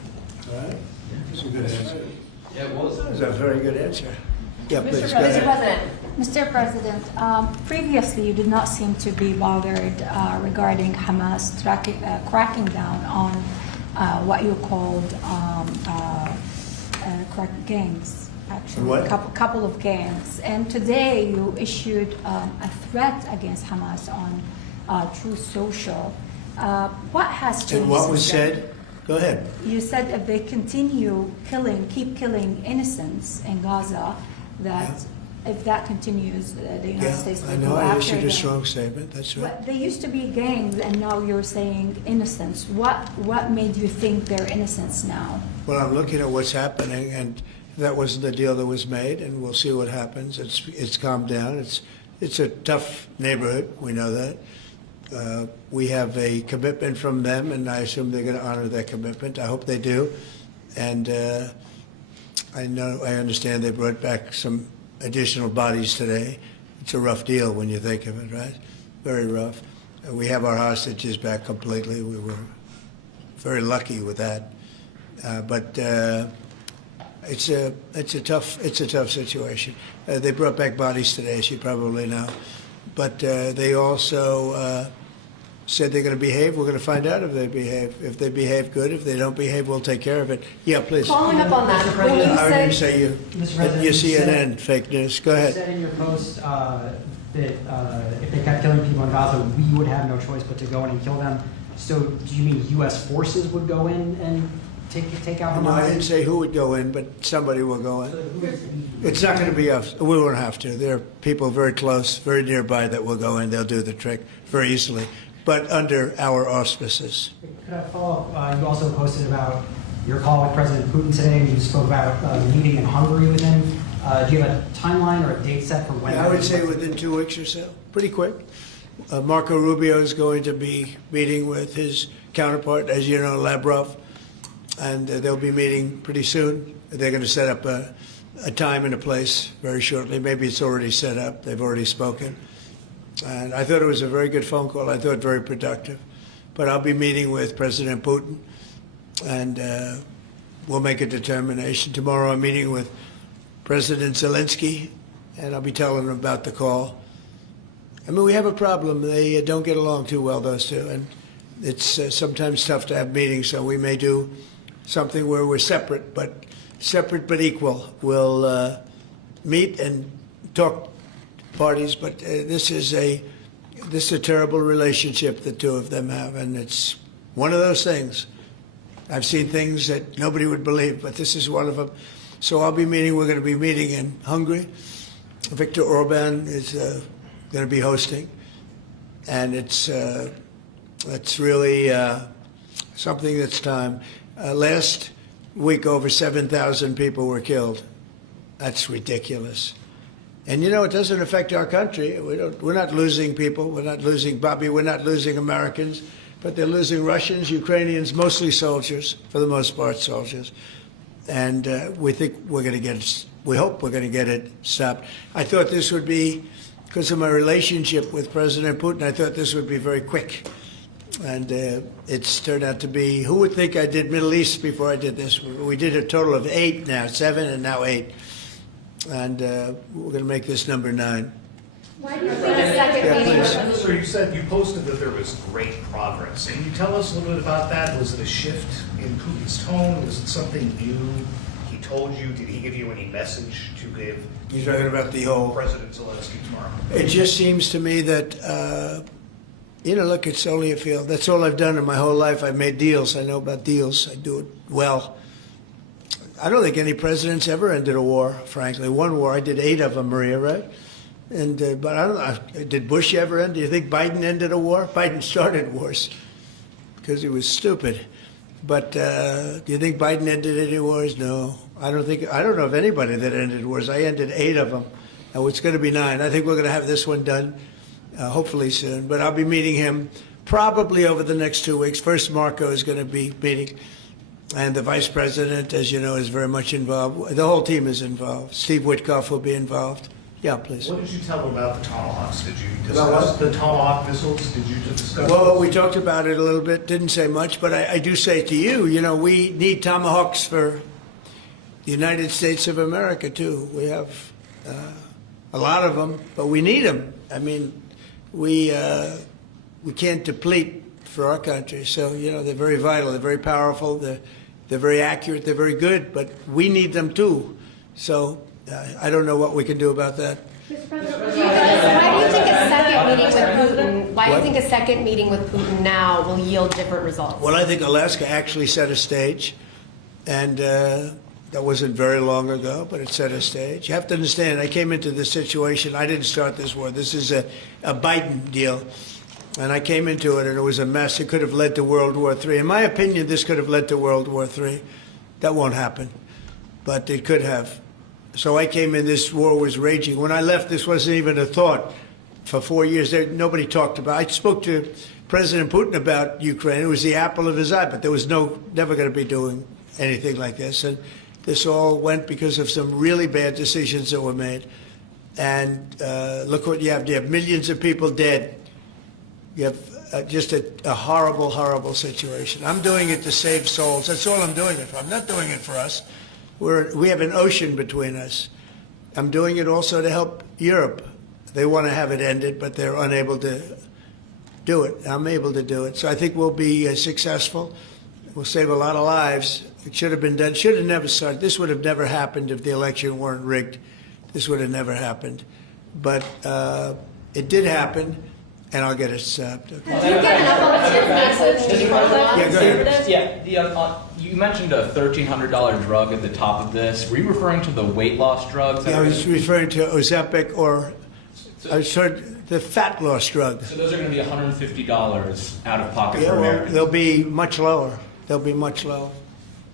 All right. That's a good answer. Yeah, it was. That's a very good answer. Yeah, please, go Mr. ahead. Mr. President, previously you did not seem to be bothered regarding Hamas cracking down on what you called gangs, actually, What? couple of gangs. And today you issued a threat against Hamas on Truth Social. What has changed? And what was since then? said? Go ahead. You said if they continue keep killing innocents in Gaza, that if that continues, the United States will I go know, I after issued a them. strong statement, that's right. But they used to be gangs, and now you're saying innocence. What made you think they're innocents now? Well, I'm looking at what's happening, and that wasn't the deal that was made, and we'll see what happens. It's calmed down. It's a tough neighborhood, we know that. We have a commitment from them, and I assume they're going to honor that commitment. I hope they do. And I understand they brought back some additional bodies today. It's a rough deal when you think of it, right? Very rough. We have our hostages back completely. We were very lucky with that. But it's a tough situation. They brought back bodies today, as you probably know. But they also said they're going to behave. We're going to find out if they behave. If they behave good, if they don't behave, we'll take care of it. Yeah, please. Following up on that, when you I didn't said say you. You CNN fake news. Go You ahead. said in your post that if they kept killing people in Gaza, we would have no choice but to go in and kill them. So do you mean U.S. forces would go in and take out Hamas? No, I didn't say who would go in, but somebody will go in. It's not going to be us. We won't have to. There are people very close, very nearby that will go in. They'll do the trick very easily, but under our auspices. Could I follow up? You also posted about your call with President Putin today, and you spoke about the meeting in Hungary with him. Do you have a timeline or a date set for when? Yeah, I would say within 2 weeks or so, pretty quick. Marco Rubio is going to be meeting with his counterpart, as you know, Lavrov, and they'll be meeting pretty soon. They're going to set up a time and a place very shortly. Maybe it's already set up. They've already spoken. And I thought it was a very good phone call. I thought very productive. But I'll be meeting with President Putin, and we'll make a determination. Tomorrow I'm meeting with President Zelensky, and I'll be telling him about the call. I mean, we have a problem. They don't get along too well, those two, and it's sometimes tough to have meetings, so we may do something where we're separate but equal. We'll meet and talk parties, but this is a terrible relationship the two of them have, and it's one of those things. I've seen things that nobody would believe, but this is one of them. So we're going to be meeting in Hungary. Viktor Orban is going to be hosting, and it's really something that's time. Last week, over 7,000 people were killed. That's ridiculous. And you know, it doesn't affect our country. We're not losing people. We're not losing Bobby. We're not losing Americans, but they're losing Russians, Ukrainians, mostly soldiers, for the most part, soldiers. And we think we're going to get it. We hope we're going to get it stopped. I thought this would be, because of my relationship with President Putin, I thought this would be very quick. And it's turned out to be, who would think I did Middle East before I did this? We did a total of 8 now, 7 and now 8. And we're going to make this number 9. why do you think a second meeting? So you said you posted that there was great progress. Can you tell us a little bit about that? Was it a shift in Putin's tone? Was it something new he told you? Did he give you any message to give? You're talking about the whole President Zelensky tomorrow. It just seems to me that, look, it's only a field. That's all I've done in my whole life. I've made deals. I know about deals. I do it well. I don't think any president's ever ended a war, frankly. One war, I did 8 of them, Maria, right? And but I don't know, did Bush ever end? Do you think Biden ended a war? Biden started wars because he was stupid. But do you think Biden ended any wars? No. I don't know of anybody that ended wars. I ended 8 of them. And it's going to be 9. I think we're going to have this one done hopefully soon. But I'll be meeting him probably over the next 2 weeks. First, Marco is going to be meeting. And the vice president, as you know, is very much involved. The whole team is involved. Steve Witkoff will be involved. Yeah, please. What did you tell him about the Tomahawks? Did you discuss the Tomahawk missiles? Did you discuss? Well, we talked about it a little bit. Didn't say much, but I do say to you, we need Tomahawks for the United States of America too. We have a lot of them, but we need them. I mean, we can't deplete for our country. So, they're very vital. They're very powerful. They're very accurate. They're very good, but we need them too. So I don't know what we can do about that. Mr. President, why do you think a second meeting with Putin? Why do you think a second meeting with Putin now will yield different results? Well, I think Alaska actually set a stage, and That wasn't very long ago, but it set a stage. You have to understand, I came into this situation. I didn't start this war. This is a Biden deal. And I came into it, and it was a mess. It could have led to World War III. In my opinion, this could have led to World War III. That won't happen, but it could have. So I came in, this war was raging. When I left, this wasn't even a thought. For 4 years, nobody talked about it. I spoke to President Putin about Ukraine. It was the apple of his eye, but there was never going to be doing anything like this. And this all went because of some really bad decisions that were made. And look what you have. You have millions of people dead. You have just a horrible, horrible situation. I'm doing it to save souls. That's all I'm doing it for. I'm not doing it for us. We have an ocean between us. I'm doing it also to help Europe. They want to have it ended, but they're unable to do it. I'm able to do it. So I think we'll be successful. We'll save a lot of lives. It should have been done. Should have never started. This would have never happened if the election weren't rigged. This would have never happened. But it did happen. And I'll get it stopped. Okay. Have you given up on your message to Yeah, go ahead. Yeah, you mentioned a $1,300 drug at the top of this. Were you referring to the weight loss drugs? Yeah, I was referring to Ozempic, or I heard the fat loss drug. So those are going to be $150 out of pocket Yeah, for well, Americans. they'll be much lower. They'll be much lower.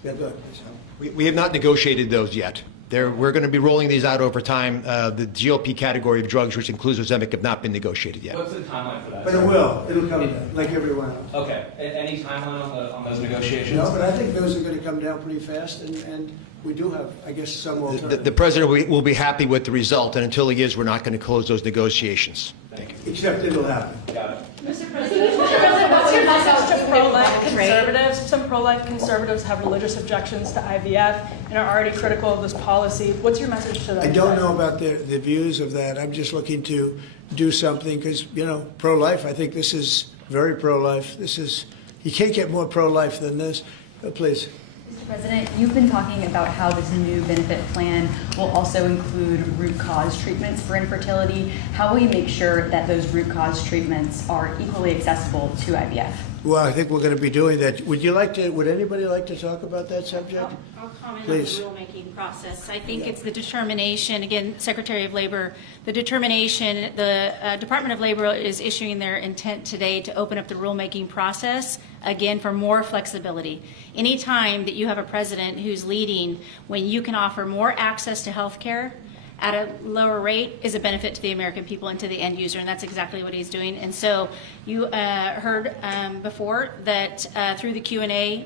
Yeah, go ahead. We have not negotiated those yet. We're going to be rolling these out over time. The GLP category of drugs, which includes Ozempic, have not been negotiated yet. What's the timeline for that? But it will. It'll come down, like everyone else. Okay. Any timeline on those negotiations? No, but I think those are going to come down pretty fast, and we do have, I guess, some alternative. The president will be happy with the result, and until he is, we're not going to close those negotiations. Thank you. Except it'll happen. Got it. Mr. President, what's your message to pro-life conservatives? Some pro-life conservatives have religious objections to IVF and are already critical of this policy. What's your message to them? I don't know about the views of that. I'm just looking to do something because, pro-life, I think this is very pro-life. You can't get more pro-life than this. Please. Mr. President, you've been talking about how this new benefit plan will also include root cause treatments for infertility. How will you make sure that those root cause treatments are equally accessible to IVF? Well, I think we're going to be doing that. Would anybody like to talk about that subject? I'll comment Please. on the rulemaking process. I think it's the determination, again, Secretary of Labor, the determination, the Department of Labor is issuing their intent today to open up the rulemaking process, again, for more flexibility. Anytime that you have a president who's leading when you can offer more access to health care at a lower rate is a benefit to the American people and to the end user, and that's exactly what he's doing. And so you heard before that through the Q&A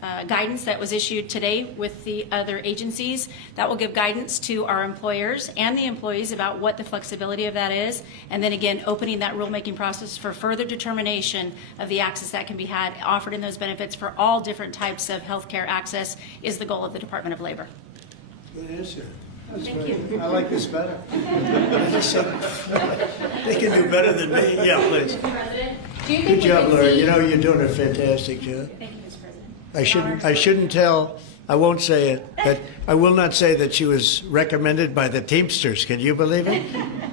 guidance that was issued today with the other agencies, that will give guidance to our employers and the employees about what the flexibility of that is, and then again opening that rulemaking process for further determination of the access that can be had offered in those benefits for all different types of health care access is the goal of the Department of Labor. Good answer. Thank you. I like this better. They can do better than me. Yeah, please. President, do you Good think job, we could Laura. see... You're doing a fantastic job. Thank you, Mr. President. I shouldn't tell. I won't say it. But I will not say that she was recommended by the Teamsters. Can you believe it?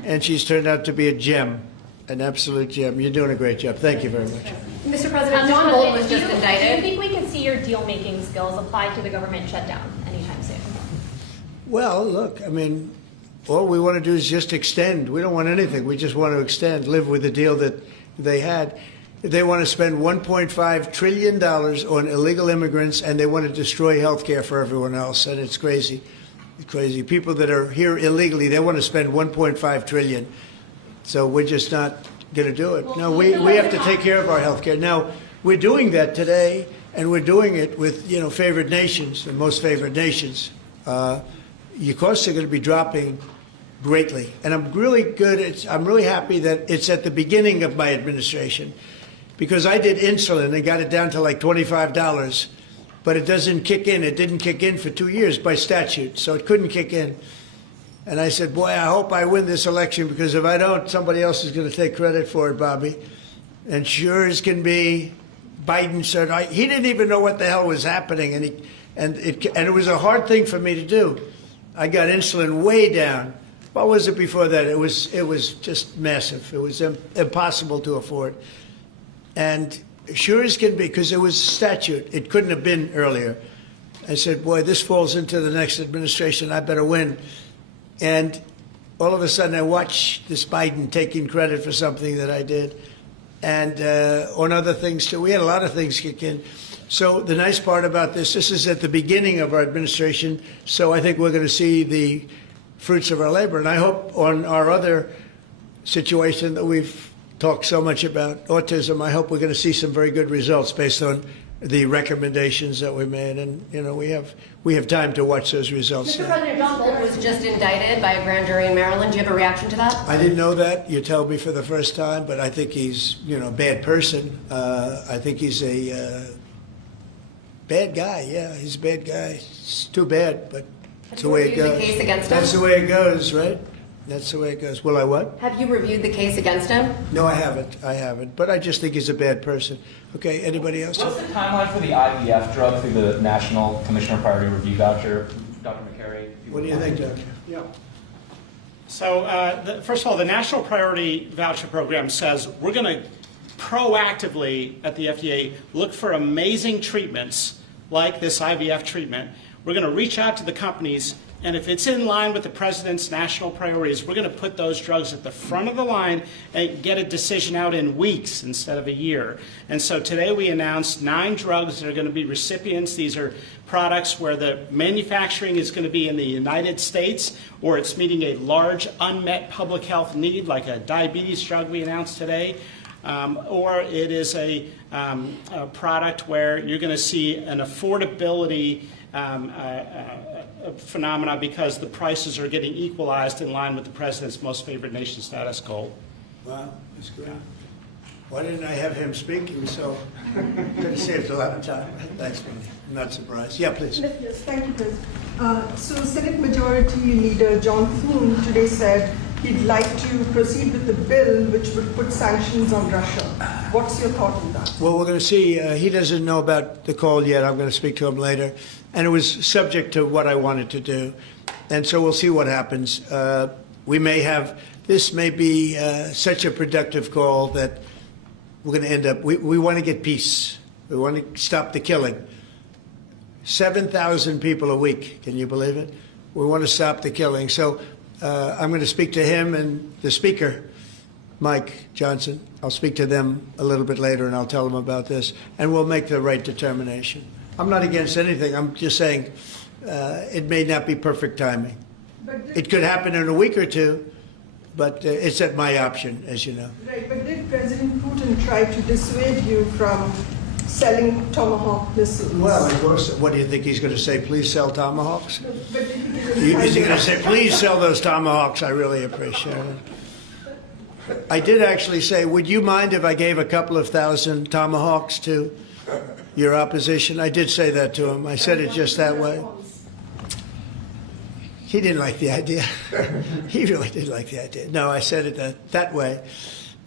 And she's turned out to be a gem, an absolute gem. You're doing a great job. Thank you very much. Mr. President, John Bolton was just Do indicted. you think we can see your deal-making skills applied to the government shutdown anytime soon? Well, look, I mean, all we want to do is just extend. We don't want anything. We just want to extend, live with the deal that they had. They want to spend $1.5 trillion on illegal immigrants, and they want to destroy health care for everyone else, and it's crazy. It's crazy. People that are here illegally, they want to spend $1.5 trillion. So we're just not going to do it. No, we have to take care of our health care. Now, we're doing that today, and we're doing it with, favored nations, the most favored nations. Your costs are going to be dropping greatly. And I'm really I'm really happy that it's at the beginning of my administration, because I did insulin and got it down to like $25, but it doesn't kick in. It didn't kick in for 2 years by statute, so it couldn't kick in. And I said, boy, I hope I win this election, because if I don't, somebody else is going to take credit for it, Bobby. And sure as can be, Biden said, he didn't even know what the hell was happening, and it was a hard thing for me to do. I got insulin way down. What was it before that? It was just massive. It was impossible to afford. And sure as can be, because it was statute, it couldn't have been earlier. I said, boy, this falls into the next administration. I better win. And all of a sudden, I watch this Biden taking credit for something that I did, and on other things too. We had a lot of things kick in. So the nice part about this is at the beginning of our administration. So I think we're going to see the fruits of our labor. And I hope on our other situation that we've talked so much about, autism, I hope we're going to see some very good results based on the recommendations that we made. And, you know, we have time to watch those results. Mr. President, John Bolton was just indicted by a grand jury in Maryland. Do you have a reaction to that? I didn't know that. You tell me for the first time, but I think he's, you know, a bad person. I think he's a bad guy. Yeah, he's a bad guy. It's too bad, but that's the way it goes. Have you reviewed the case against him? That's the way it goes, right? That's the way it goes. Will I what? Have you reviewed the case against him? No, I haven't. But I just think he's a bad person. Okay, anybody else? What's the timeline for the IVF drug through the National Commissioner Priority Review Voucher? Dr. McCary? What do you think, Doctor? Yeah. So, first of all, the National Priority Voucher Program says we're going to proactively at the FDA look for amazing treatments like this IVF treatment. We're going to reach out to the companies, and if it's in line with the President's national priorities, we're going to put those drugs at the front of the line and get a decision out in weeks instead of a year. And so today we announced 9 drugs that are going to be recipients. These are products where the manufacturing is going to be in the United States, or it's meeting a large unmet public health need, like a diabetes drug we announced today. Or it is a product where you're going to see an affordability phenomena because the prices are getting equalized in line with the President's most favored nation status goal. Wow, that's great. Why didn't I have him speaking? So could have saved a lot of time. Thanks, Manny. I'm not surprised. Yeah, please. Yes, thank you, President. So Senate Majority Leader John Thune today said he'd like to proceed with the bill which would put sanctions on Russia. What's your thought on that? Well, we're going to see. He doesn't know about the call yet. I'm going to speak to him later. And it was subject to what I wanted to do. And so we'll see what happens. We may have, this may be such a productive call that we're going to end up, we want to get peace. We want to stop the killing. 7,000 people a week. Can you believe it? We want to stop the killing. So I'm going to speak to him and the Speaker, Mike Johnson. I'll speak to them a little bit later, and I'll tell them about this, and we'll make the right determination. I'm not against anything. I'm just saying it may not be perfect timing. It could happen in a week or two, but it's at my option, as you know. Right, but did President Putin try to dissuade you from selling Tomahawk missiles? Well, of course. What do you think he's going to say? Please sell Tomahawks? But Is he going to say, please sell those Tomahawks? I really appreciate it. I did actually say, would you mind if I gave a couple of thousand Tomahawks to your opposition? I did say that to him. I said it just that way. He didn't like the idea. He really did like the idea. No, I said it that way.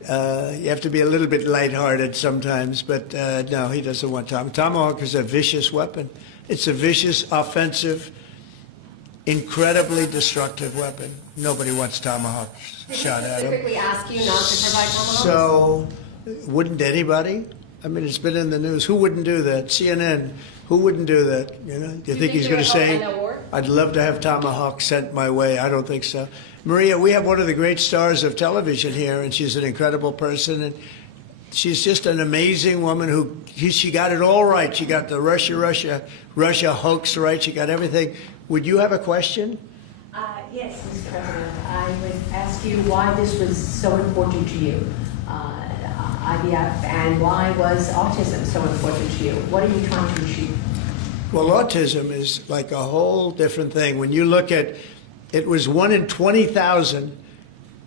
You have to be a little bit lighthearted sometimes, but no, he doesn't want Tomahawk is a vicious weapon. It's a vicious, offensive, incredibly destructive weapon. Nobody wants Tomahawk shot at them. Specifically ask you not to provide Tomahawks? So, wouldn't anybody? I mean, it's been in the news. Who wouldn't do that? CNN. Who wouldn't do that? You know? Do you think he's going to say, "I'd love to have Tomahawk sent my way"? I don't think so. Maria, we have one of the great stars of television here, and she's an incredible person, and she's just an amazing woman who she got it all right. She got the Russia hoax right. She got everything. Would you have a question? Yes, Mr. President. I would ask you why this was so important to you, IVF, and why was autism so important to you? What are you trying to achieve? Well, autism is like a whole different thing. When you look at, it was 1 in 20,000.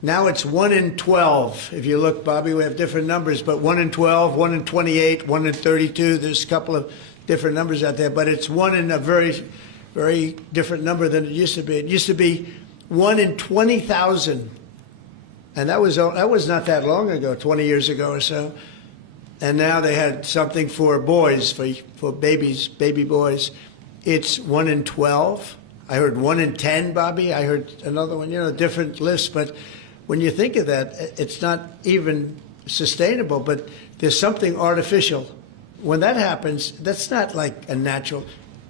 Now it's 1 in 12. If you look, Bobby, we have different numbers, but 1 in 12, 1 in 28, 1 in 32. There's a couple of different numbers out there, but it's 1 in a very, very different number than it used to be. It used to be 1 in 20,000. And that was not that long ago, 20 years ago or so. And now they had something for boys, for babies, baby boys. It's 1 in 12. I heard 1 in 10, Bobby. I heard another one, different lists. But when you think of that, it's not even sustainable, but there's something artificial. When that happens, that's not like a natural.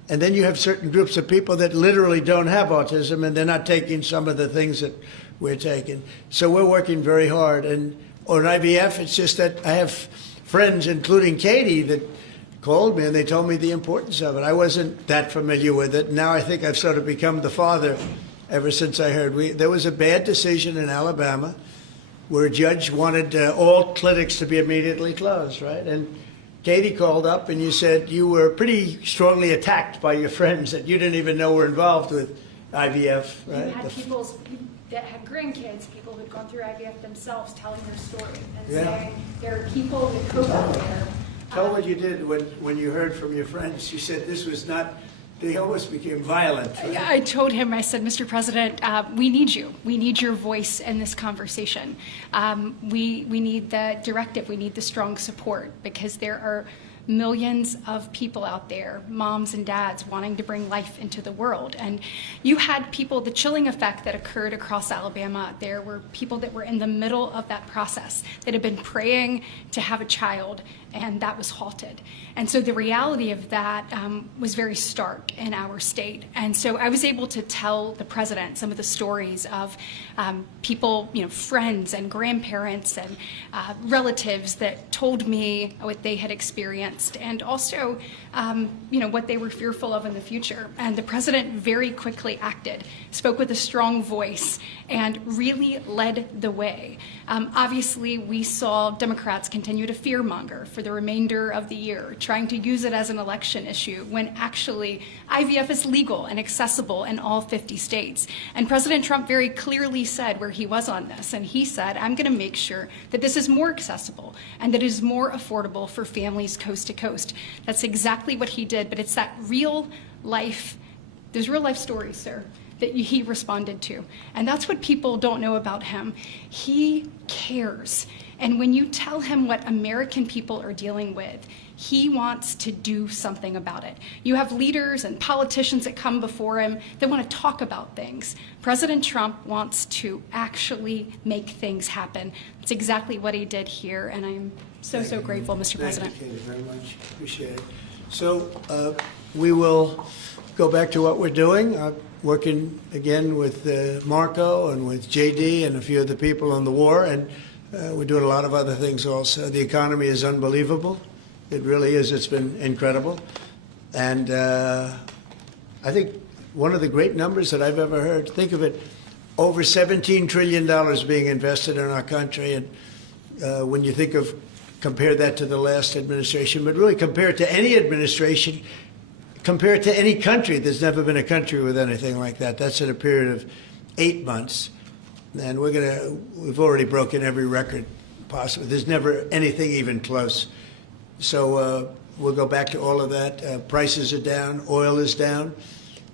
And then you have certain groups of people that literally don't have autism, and they're not taking some of the things that we're taking. So we're working very hard. And on IVF, it's just that I have friends, including Katie, that called me and they told me the importance of it. I wasn't that familiar with it. Now I think I've sort of become the father ever since I heard. There was a bad decision in Alabama where a judge wanted all clinics to be immediately closed, right? And Katie called up and you said you were pretty strongly attacked by your friends that you didn't even know were involved with IVF, right? You had people that had grandkids, people who'd gone through IVF themselves, telling their story and saying there are people that cope out there. Tell what you did when you heard from your friends. You said this was not, they almost became violent. Right? I told him, I said, Mr. President, we need you. We need your voice in this conversation. We need the directive. We need the strong support, because there are millions of people out there, moms and dads, wanting to bring life into the world. And you had people, the chilling effect that occurred across Alabama, there were people that were in the middle of that process that had been praying to have a child, and that was halted. And so the reality of that was very stark in our state. And so I was able to tell the president some of the stories of people, friends and grandparents and relatives that told me what they had experienced, and also, what they were fearful of in the future. And the president very quickly acted, spoke with a strong voice, and really led the way. Obviously, we saw Democrats continue to fearmonger for the remainder of the year, trying to use it as an election issue, when actually IVF is legal and accessible in all 50 states. And President Trump very clearly said where he was on this, and he said, I'm going to make sure that this is more accessible and that it is more affordable for families coast to coast. That's exactly what he did, but it's that real life, there's real life stories, sir, that he responded to. And that's what people don't know about him. He cares. And when you tell him what American people are dealing with, he wants to do something about it. You have leaders and politicians that come before him that want to talk about things. President Trump wants to actually make things happen. That's exactly what he did here, and I'm so grateful, Mr. President. Thank you very much. Appreciate it. So we will go back to what we're doing. Working again with Marco and with JD and a few of the people on the war, and we're doing a lot of other things also. The economy is unbelievable. It really is. It's been incredible. And I think one of the great numbers that I've ever heard, think of it, over $17 trillion being invested in our country. And when you think of, compare that to the last administration, but really compare it to any administration, compare it to any country. There's never been a country with anything like that. That's in a period of 8 months. And we've already broken every record possible. There's never anything even close. So we'll go back to all of that. Prices are down. Oil is down.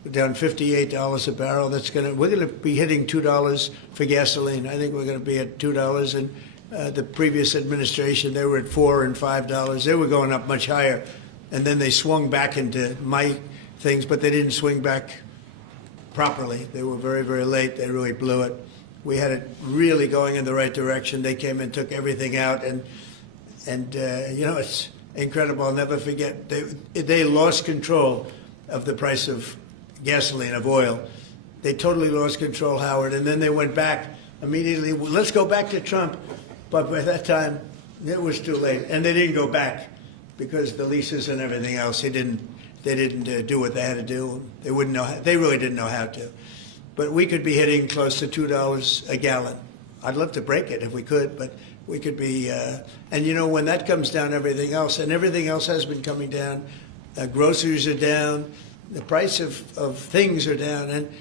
We're down $58 a barrel. We're going to be hitting $2 for gasoline. I think we're going to be at $2. And the previous administration, they were at $4 and $5. They were going up much higher. And then they swung back into my things, but they didn't swing back properly. They were very, very late. They really blew it. We had it really going in the right direction. They came and took everything out, and it's incredible. I'll never forget. They lost control of the price of gasoline, of oil. They totally lost control, Howard, and then they went back immediately. Let's go back to Trump. But by that time, it was too late, and they didn't go back because the leases and everything else. They didn't do what they had to do. They wouldn't know. They really didn't know how to. But we could be hitting close to $2 a gallon. I'd love to break it if we could, but we could be. And when that comes down, everything else has been coming down. Groceries are down. The price of things are down. And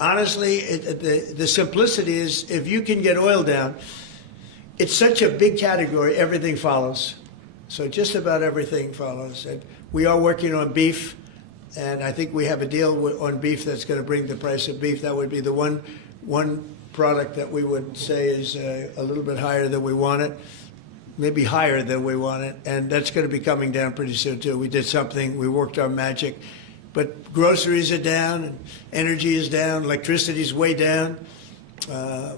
honestly, the simplicity is if you can get oil down, it's such a big category, everything follows. So just about everything follows. And we are working on beef. And I think we have a deal on beef that's going to bring the price of beef. That would be the one product that we would say is a little bit higher than we want it, maybe higher than we want it. And that's going to be coming down pretty soon, too. We did something. We worked our magic. But groceries are down, and energy is down, electricity is way down.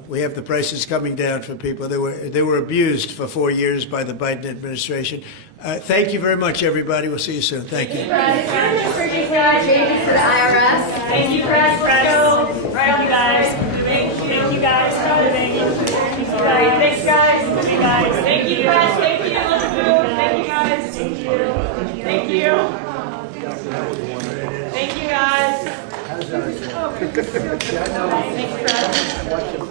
We have the prices coming down for people. They were abused for 4 years by the Biden administration. Thank you very much, everybody. We'll see you soon. Thank you. Changes for the IRS. Thank you, Chris. Let's go. Right on, you guys. Thank you, guys. Thank you, guys. Thanks, guys. Thank you, guys. Thank you. Let's move. Thank you, guys. Thank you. Thank you. Thank you, guys. Thanks, Chris.